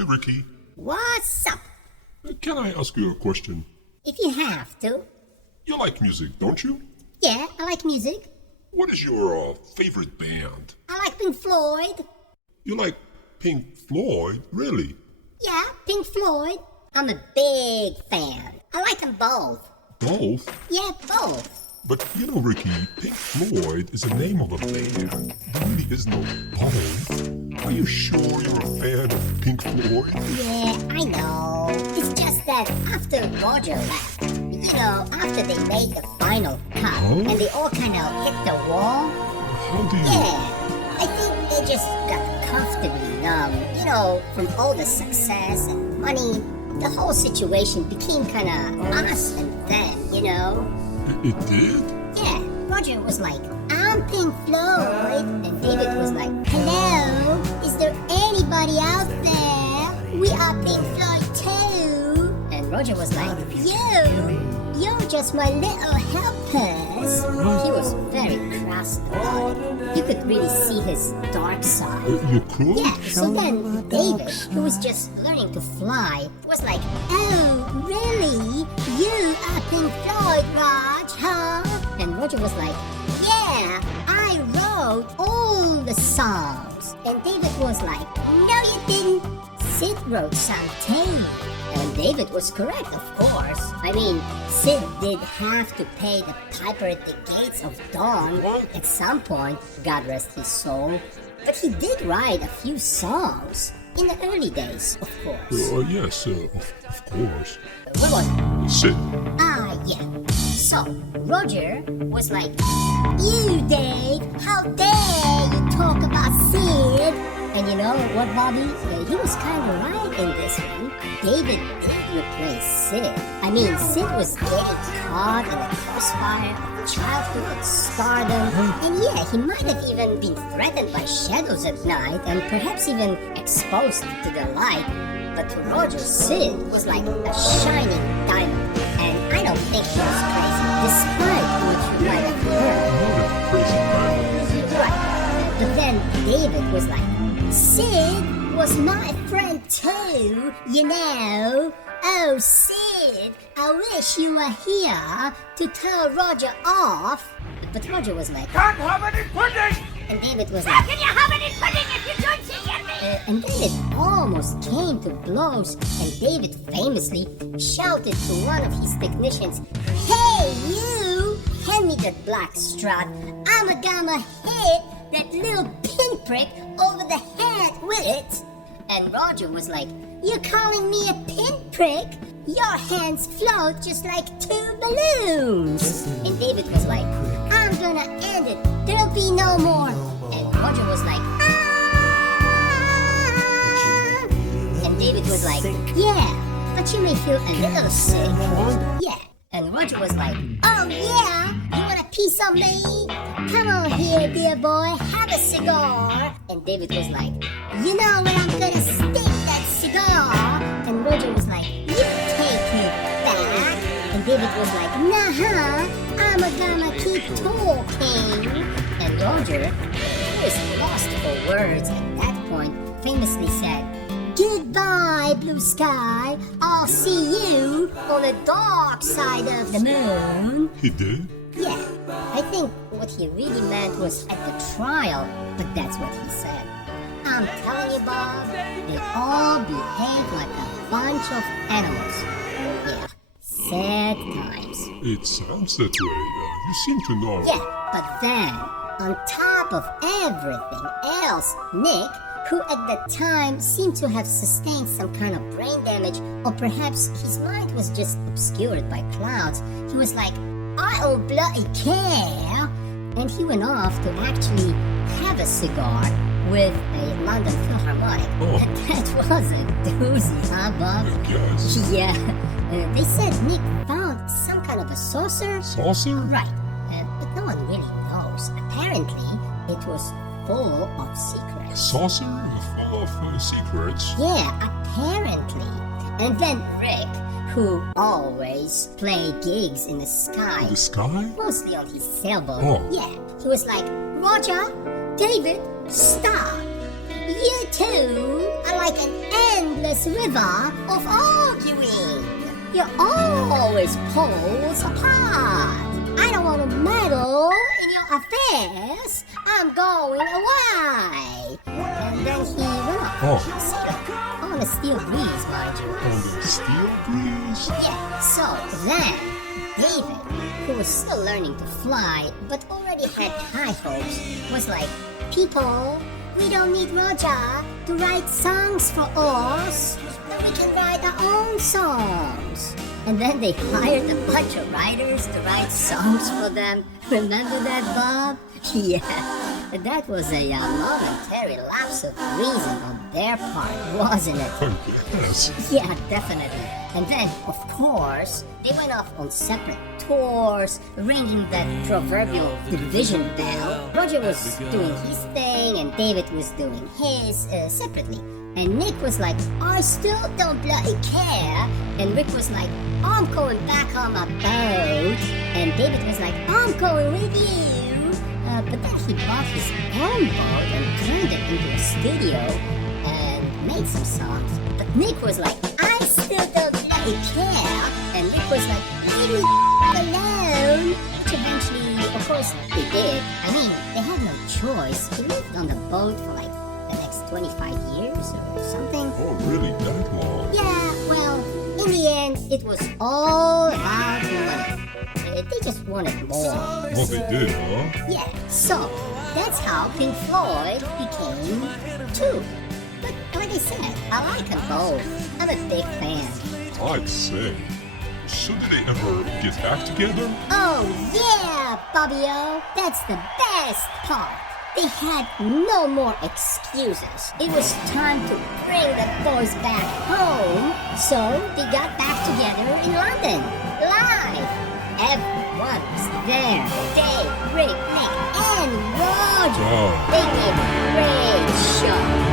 Hi, Ricky. What's up? Can I ask you a question? If you have to. You like music, don't you? Yeah, I like music. What is your favorite band? I like Pink Floyd. You like Pink Floyd? Really? Yeah, Pink Floyd. I'm a big fan. I like them both. Both? Yeah, both. But you know, Ricky, Pink Floyd is the name of a band. There really is no both. Are you sure you're a fan of Pink Floyd? Yeah, I know. It's just that after Roger left, after they made the final cut, and they all kind of hit the wall. How do you... Yeah, I think they just got comfortably numb, from all the success and money. The whole situation became kind of us and them, It did? Yeah, Roger was like, I'm Pink Floyd. And David was like, hello, is there anybody out there? We are Pink Floyd too. And Roger was like, you're just my little helpers. He was very cross about it. You could really see his dark side. You could? Yeah, so then David, who was just learning to fly, was like, oh, really? You are Pink Floyd, Raj, huh? And Roger was like, yeah, I wrote all the songs. And David was like, no, you didn't. Sid wrote some too. And David was correct, of course. I mean, Sid did have to pay the piper at the gates of dawn at some point, God rest his soul. But he did write a few songs in the early days, of course. Yes, of course. What was it? Sid. Yeah. So, Roger was like, you, Dave, how dare you talk about Sid? And you know what, Bobby? He was kind of right in this one. David did replace Sid. I mean, Sid was getting caught in the crossfire of childhood and stardom. And yeah, he might have even been threatened by shadows at night and perhaps even exposed to the light. But to Roger, Sid was like a shining diamond. And I don't think he was crazy, despite what you might have heard. Not a crazy diamond. Right. But then David was like, Sid was my friend too, Oh, Sid, I wish you were here to tell Roger off. But Roger was like, Can't have any pudding! And David was How like, can you have any pudding if you don't get me? and David almost came to blows, and David famously shouted to one of his technicians, hey, you! Hand me that black strut. I'm gonna hit that little pinprick over the head with it. And Roger was like, you're calling me a pinprick? Your hands float just like two balloons. And David was like, I'm gonna end it. There'll be no more. And Roger was like, ah! And David was like, yeah, but you may feel a little sick. Yeah. And Roger was like, oh yeah? You want a piece of me? Come on here, dear boy, have a cigar. And David was like, you know where I'm gonna stick that cigar? And Roger was like, you take it back. And David was like, nah, I'm gonna keep talking. And Roger, who was lost for words at that point, famously said, goodbye, blue sky. I'll see you on the dark side of the moon. He did? Yeah, I think what he really meant was at the trial, but that's what he said. I'm telling you, Bob, they all behave like a bunch of animals. Yeah, sad times. It sounds that way. You seem to know. Yeah, but then, on top of everything else, Nick, who at that time seemed to have sustained some kind of brain damage, or perhaps his mind was just obscured by clouds, he was like, I don't bloody care! And he went off to actually have a cigar with a London Philharmonic. Oh. That was a doozy, huh, Bob? Yes. Yeah. They said Nick found some kind of a saucer. Saucer? Right. But no one really knows. Apparently, it was full of secrets. Saucer full of secrets? Yeah, apparently. And then Rick, who always played gigs in the sky. The sky? Mostly on his sailboat. Oh. Yeah, he was like, Roger, David, stop. You two like an endless river of arguing. You're always poles apart. I don't want to meddle in your affairs. I'm going away. And then he went off. Oh. On a steel breeze, mind you. On the steel breeze? Yeah, so then David, who was still learning to fly but already had high hopes, was like, people, we don't need Roger to write songs for us. We can write our own songs. And then they hired a bunch of writers to write songs for them. Remember that, Bob? Yeah, that was a momentary lapse of reason on their part, wasn't it? Yes. Yeah, definitely. And then, of course, they went off on separate tours, ringing that proverbial division bell. Roger was doing his thing, and David was doing his separately. And Nick was like, I still don't bloody care. And Rick was like, I'm going back on my boat. And David was like, I'm going with you. But then he bought his own boat and turned it into a studio and made some songs. But Nick was like, I still don't bloody care. And Rick was like, leave me alone. Which eventually, of course, they did. I mean, they had no choice. He lived on the boat for like the next 25 years or something. Oh, really? That long? Yeah, well, in the end, it was all about money. They just wanted more. Oh, they did, huh? Yeah, so that's how Pink Floyd became two. But like I said, I like them both. I'm a big fan. I'd say. So did they ever get back together? Oh yeah, Bobbio, that's the best part. They had no more excuses. It was time to bring the boys back home, so they got back together in London, live. Everyone was there. Dave, Rick, Nick, and Roger. Wow. They gave a great show.